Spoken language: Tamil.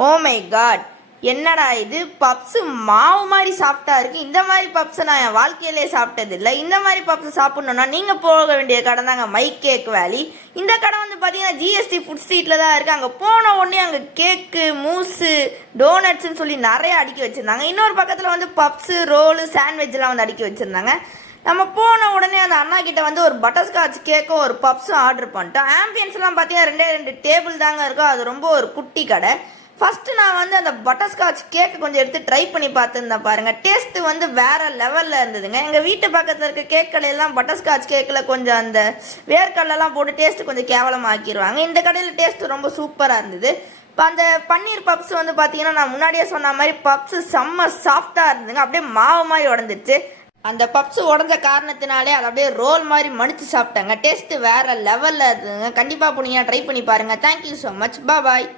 ஓ மை காட், என்னடா இது பப்ஸு மாவு மாதிரி சாப்பிட்டா இருக்கு. இந்த மாதிரி பப்ஸை நான் என் வாழ்க்கையிலே சாப்பிட்டது இல்லை. இந்த மாதிரி பப்ஸ் சாப்பிட்ணுன்னா நீங்கள் போக வேண்டிய கடை தாங்க மை கேக் வேலி. இந்த கடை வந்து பார்த்தீங்கன்னா ஜிஎஸ்டி ஃபுட் ஸ்ட்ரீட்டில் தான் இருக்குது. அங்கே போன உடனே அங்கே கேக்கு, மூஸு, டோனட்ஸ்ன்னு சொல்லி நிறைய அடுக்கி வச்சுருந்தாங்க. இன்னொரு பக்கத்தில் வந்து பப்ஸு, ரோலு, சாண்ட்விட்ச்லாம் வந்து அடுக்கி வச்சுருந்தாங்க. நம்ம போன உடனே அந்த அண்ணா கிட்ட வந்து ஒரு பட்டர்ஸ்காட்ச் கேக்கும் ஒரு பப்ஸும் ஆர்டர் பண்ணிட்டோம். ஆம்பியன்ஸ்லாம் பார்த்தீங்கன்னா ரெண்டு டேபிள் தாங்க இருக்கும். அது ரொம்ப ஒரு குட்டி கடை. ஃபஸ்ட்டு நான் வந்து அந்த பட்டர்ஸ்காட்ச் கேக்கு கொஞ்சம் எடுத்து ட்ரை பண்ணி பார்த்துருந்தேன் பாருங்கள். டேஸ்ட்டு வந்து வேறு லெவலில் இருந்ததுங்க. எங்கள் வீட்டு பக்கத்தில் இருக்க கேக் கடையெல்லாம் பட்டர்ஸ்காட்ச் கேக்கில் கொஞ்சம் அந்த வேர்க்கடலாம் போட்டு டேஸ்ட்டு கொஞ்சம் கேவலமாக்கிடுவாங்க. இந்த கடையில் டேஸ்ட்டு ரொம்ப சூப்பராக இருந்தது. இப்போ அந்த பன்னீர் பப்ஸ் வந்து பார்த்தீங்கன்னா நான் முன்னாடியே சொன்ன மாதிரி பப்ஸு செம்ம சாஃப்டாக இருந்ததுங்க. அப்படியே மாவு மாதிரி உடஞ்சிருச்சு. அந்த பப்ஸ் உடஞ்ச காரணத்தினாலே அதை அப்படியே ரோல் மாதிரி மடித்து சாப்பிட்டாங்க. டேஸ்ட்டு வேறு லெவலில் இருந்ததுங்க. கண்டிப்பாக போனீங்கன்னா ட்ரை பண்ணி பாருங்கள். Thank you so much. பாய்.